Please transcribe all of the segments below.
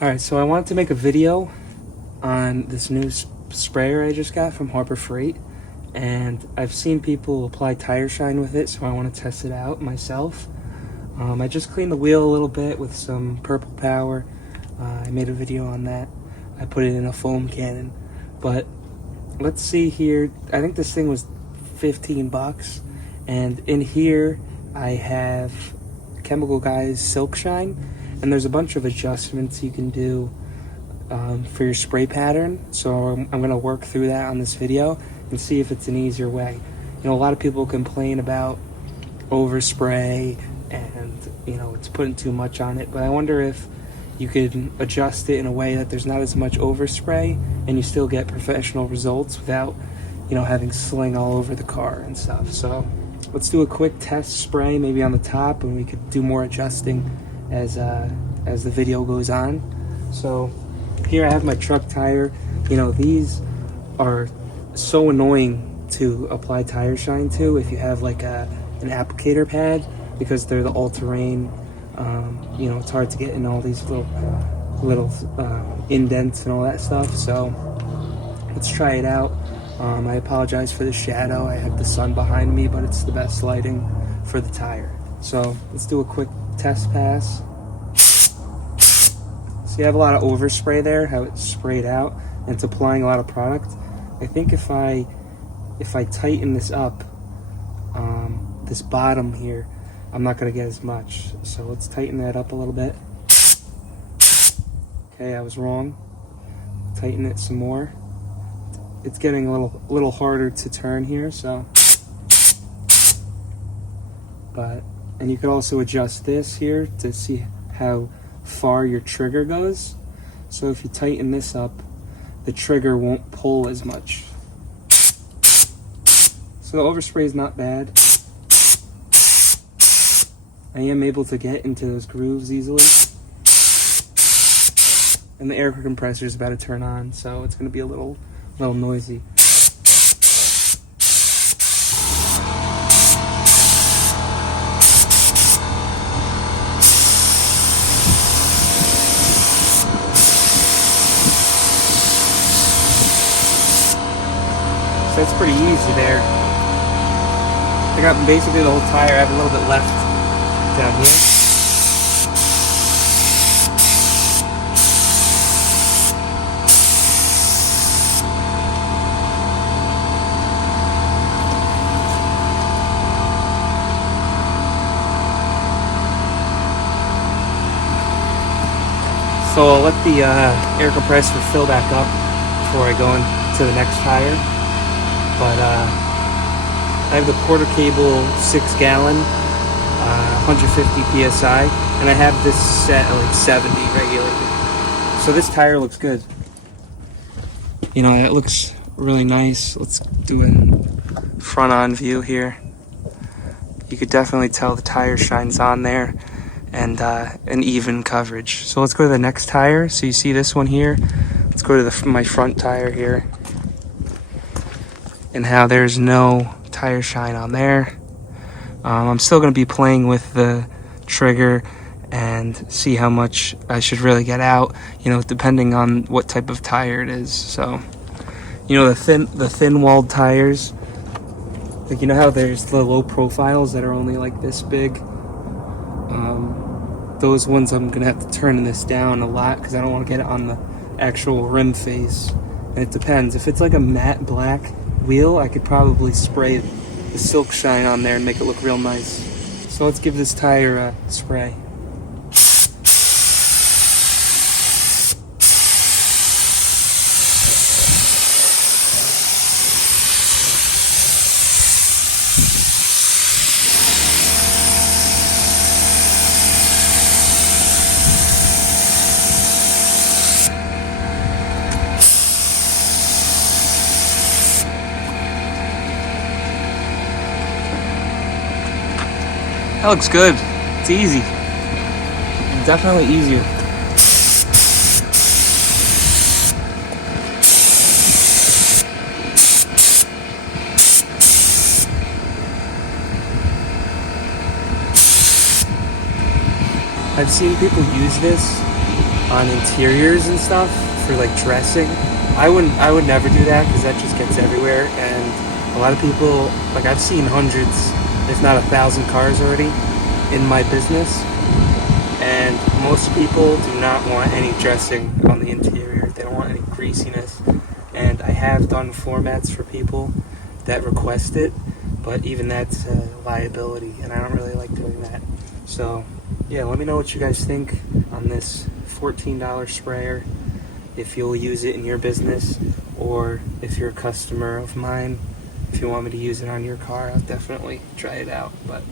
Alright, so I wanted to make a video on this new sprayer I just got from Harbor Freight, and I've seen people apply tire shine with it, so I want to test it out myself. I just cleaned the wheel a little bit with some purple power. I made a video on that. I put it in a foam cannon, but let's see here. I think this thing was 15 bucks, and in here I have Chemical Guy's Silk Shine, and there's a bunch of adjustments you can do for your spray pattern. So I'm going to work through that on this video and see if it's an easier way. You know, a lot of people complain about overspray and, you know, it's putting too much on it, but I wonder if you could adjust it in a way that there's not as much overspray and you still get professional results without, you know, having sling all over the car and stuff. So let's do a quick test spray maybe on the top, and we could do more adjusting as the video goes on. So here I have my truck tire. You know, these are so annoying to apply tire shine to if you have like an applicator pad, because they're the all-terrain. You know, it's hard to get in all these little indents and all that stuff. So let's try it out. I apologize for the shadow. I have the sun behind me, but it's the best lighting for the tire. So let's do a quick test pass. So you have a lot of overspray there, how it's sprayed out, and it's applying a lot of product. I think if I tighten this up, this bottom here, I'm not going to get as much. So let's tighten that up a little bit. Okay, I was wrong. Tighten it some more. It's getting a little harder to turn here, so. And you could also adjust this here to see how far your trigger goes. So if you tighten this up, the trigger won't pull as much. So the overspray is not bad. I am able to get into those grooves easily. And the air compressor is about to turn on, so it's going to be a little noisy. So it's pretty easy there. I got basically the whole tire. I have a little bit left down here. So I'll let the air compressor fill back up before I go into the next tire. But I have the quarter cable 6-gallon, 150 psi, and I have this set at like 70 regulated. So this tire looks good. You know, it looks really nice. Let's do a front-on view here. You could definitely tell the tire shines on there, and an even coverage. So let's go to the next tire. So you see this one here. Let's go to my front tire here, and how there's no tire shine on there. I'm still going to be playing with the trigger and see how much I should really get out, you know, depending on what type of tire it is. So, you know, the thin-walled tires, like, you know how there's the low profiles that are only like this big? Those ones I'm going to have to turn this down a lot because I don't want to get it on the actual rim face. And it depends. If it's like a matte black wheel, I could probably spray the silk shine on there and make it look real nice. So let's give this tire a spray. That looks good. It's easy. Definitely easier. I've seen people use this on interiors and stuff for like dressing. I would never do that because that just gets everywhere, and a lot of people, like I've seen hundreds, if not 1,000 cars already in my business, and most people do not want any dressing on the interior. They don't want any greasiness, and I have done floor mats for people that request it, but even that's a liability, and I don't really like doing that. So yeah, let me know what you guys think on this $14 sprayer, if you'll use it in your business, or if you're a customer of mine, if you want me to use it on your car, I'll definitely try it out. But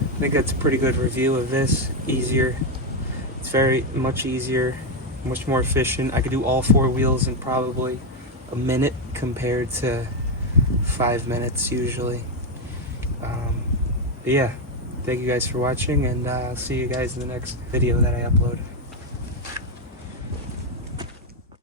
I think that's a pretty good review of this. Easier. It's very much easier, much more efficient. I could do all 4 wheels in probably a minute compared to 5 minutes usually. But yeah, thank you guys for watching, and I'll see you guys in the next video that I upload.